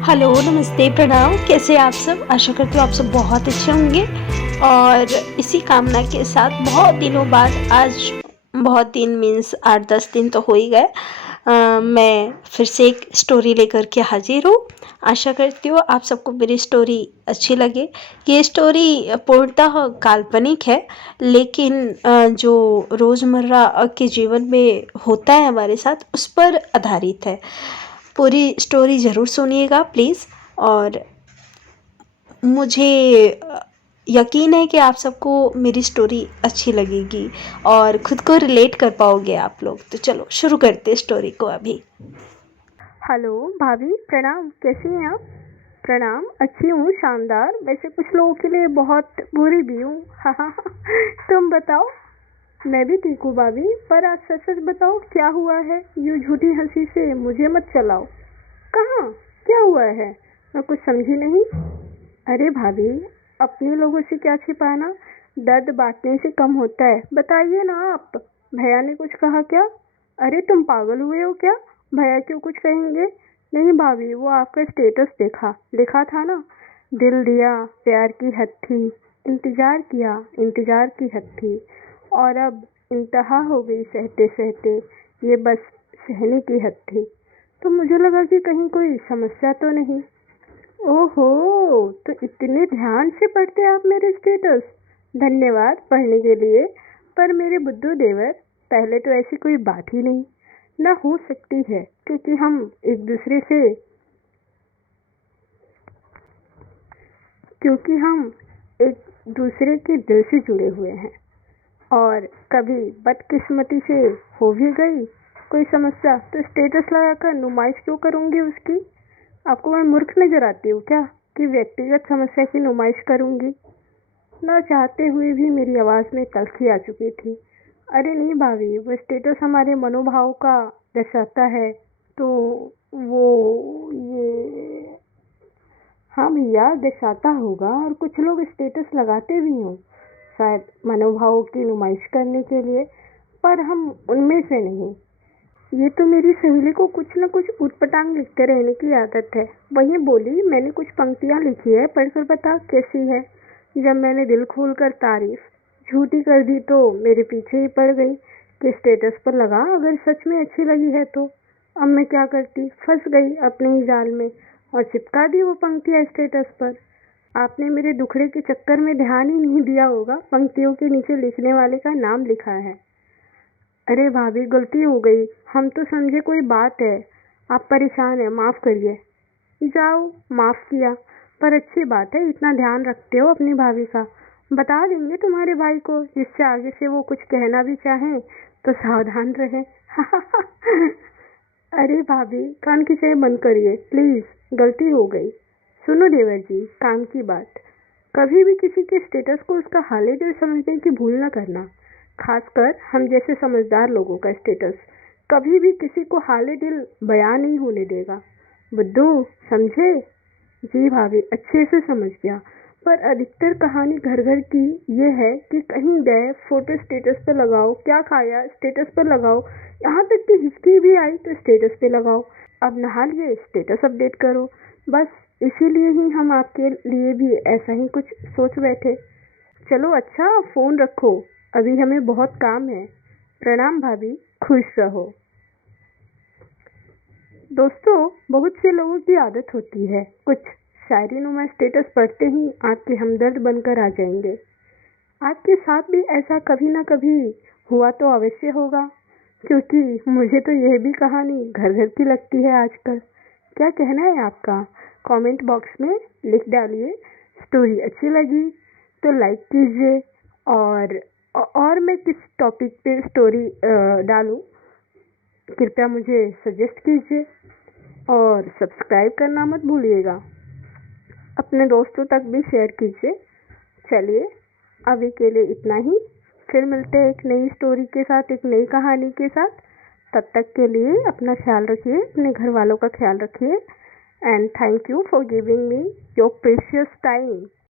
Hello, नमस्ते, प्रणाम। कैसे हैं आप सब? आशा करती हूँ आप सब बहुत अच्छे होंगे और इसी कामना के साथ बहुत दिनों बाद आज बहुत दिन मीन्स 8-10 दिन तो हो ही गए। मैं फिर से एक स्टोरी लेकर के हाजिर हूँ। आशा करती हूँ आप सबको मेरी स्टोरी अच्छी लगे। ये स्टोरी पूर्णतः काल्पनिक है, लेकिन जो रोज़मर्रा के जीवन में होता है हमारे साथ, उस पर आधारित है। पूरी स्टोरी ज़रूर सुनिएगा प्लीज़। और मुझे यकीन है कि आप सबको मेरी स्टोरी अच्छी लगेगी और ख़ुद को रिलेट कर पाओगे आप लोग। तो चलो शुरू करते स्टोरी को अभी। हेलो भाभी, प्रणाम। कैसी हैं आप? प्रणाम, अच्छी हूँ, शानदार। वैसे कुछ लोगों के लिए बहुत बुरी भी हूँ। हाँ हाँ हाँ। तुम बताओ। मैं भी ठीक हूँ भाभी, पर आज सच सच बताओ क्या हुआ है? यूँ झूठी हंसी से मुझे मत चलाओ। कहाँ? क्या हुआ है? मैं कुछ समझी नहीं। अरे भाभी, अपने लोगों से क्या छिपाना? दर्द बांटने से कम होता है। बताइए ना आप। भैया ने कुछ कहा क्या? अरे तुम पागल हुए हो क्या? भैया क्यों कुछ कहेंगे? नहीं भाभी, वो आपका स्टेटस देखा, लिखा था ना, दिल दिया, प्यार की हद थी, इंतजार किया, इंतजार की हद थी, और अब इंतहा हो गई सहते सहते, ये बस सहने की हद थी। तो मुझे लगा कि कहीं कोई समस्या तो नहीं। ओहो, तो इतने ध्यान से पढ़ते आप मेरे स्टेटस। धन्यवाद पढ़ने के लिए। पर मेरे बुद्धू देवर, पहले तो ऐसी कोई बात ही नहीं, ना हो सकती है, क्योंकि हम एक दूसरे से क्योंकि हम एक दूसरे के दिल से जुड़े हुए हैं। और कभी बदकिस्मती से हो भी गई कोई समस्या तो स्टेटस लगाकर नुमाइश क्यों करूँगी उसकी? आपको मैं मूर्ख नजर आती हूँ क्या कि व्यक्तिगत समस्या की नुमाइश करूँगी? न चाहते हुए भी मेरी आवाज़ में तल्खी आ चुकी थी। अरे नहीं भाभी, वो स्टेटस हमारे मनोभाव का दर्शाता है। तो वो ये हाँ भैया, दर्शाता होगा, और कुछ लोग स्टेटस लगाते भी हों शायद मनोभावों की नुमाइश करने के लिए, पर हम उनमें से नहीं। ये तो मेरी सहेली को कुछ न कुछ ऊटपटांग लिखते रहने की आदत है। वही बोली, मैंने कुछ पंक्तियाँ लिखी है, पढ़कर बता कैसी है। जब मैंने दिल खोल कर तारीफ झूठी कर दी तो मेरे पीछे ही पड़ गई कि स्टेटस पर लगा, अगर सच में अच्छी लगी है तो। अब मैं क्या करती? फंस गई अपने ही जाल में और चिपका दी वो पंक्तियाँ स्टेटस पर। आपने मेरे दुखड़े के चक्कर में ध्यान ही नहीं दिया होगा, पंक्तियों के नीचे लिखने वाले का नाम लिखा है। अरे भाभी, गलती हो गई, हम तो समझे कोई बात है। आप परेशान हैं, माफ़ करिए। जाओ, माफ़ किया, पर अच्छी बात है इतना ध्यान रखते हो अपनी भाभी का। बता देंगे तुम्हारे भाई को, जिससे आगे से वो कुछ कहना भी चाहें तो सावधान रहें। अरे भाभी, कान खींचे बंद करिए प्लीज़, गलती हो गई। सुनो देवर जी, काम की बात। कभी भी किसी के स्टेटस को उसका हाल दिल समझने की भूल न करना, खासकर हम जैसे समझदार लोगों का स्टेटस कभी भी किसी को हाल दिल बयान नहीं होने देगा। बुद्धू, समझे? जी भाभी, अच्छे से समझ गया। पर अधिकतर कहानी घर घर की ये है कि कहीं गए फोटो स्टेटस पे लगाओ, क्या खाया स्टेटस पे लगाओ, यहाँ तक कि हिचकी भी आई तो स्टेटस पे लगाओ, अब नहा लिए स्टेटस अपडेट करो। बस इसीलिए ही हम आपके लिए भी ऐसा ही कुछ सोच बैठे। चलो अच्छा, फ़ोन रखो, अभी हमें बहुत काम है। प्रणाम भाभी, खुश रहो। दोस्तों, बहुत से लोगों की आदत होती है, कुछ शायरी नुमा स्टेटस पढ़ते ही आपके हमदर्द बनकर आ जाएंगे। आपके साथ भी ऐसा कभी ना कभी हुआ तो अवश्य होगा, क्योंकि मुझे तो यह भी कहानी घर घर की लगती है आजकल। क्या कहना है आपका? कमेंट बॉक्स में लिख डालिए। स्टोरी अच्छी लगी तो लाइक कीजिए। और मैं किस टॉपिक पे स्टोरी डालूं, कृपया मुझे सजेस्ट कीजिए और सब्सक्राइब करना मत भूलिएगा। अपने दोस्तों तक भी शेयर कीजिए। चलिए, अभी के लिए इतना ही। फिर मिलते हैं एक नई स्टोरी के साथ, एक नई कहानी के साथ। तब तक के लिए अपना ख्याल रखिए, अपने घर वालों का ख्याल रखिए। And thank you for giving me your precious time.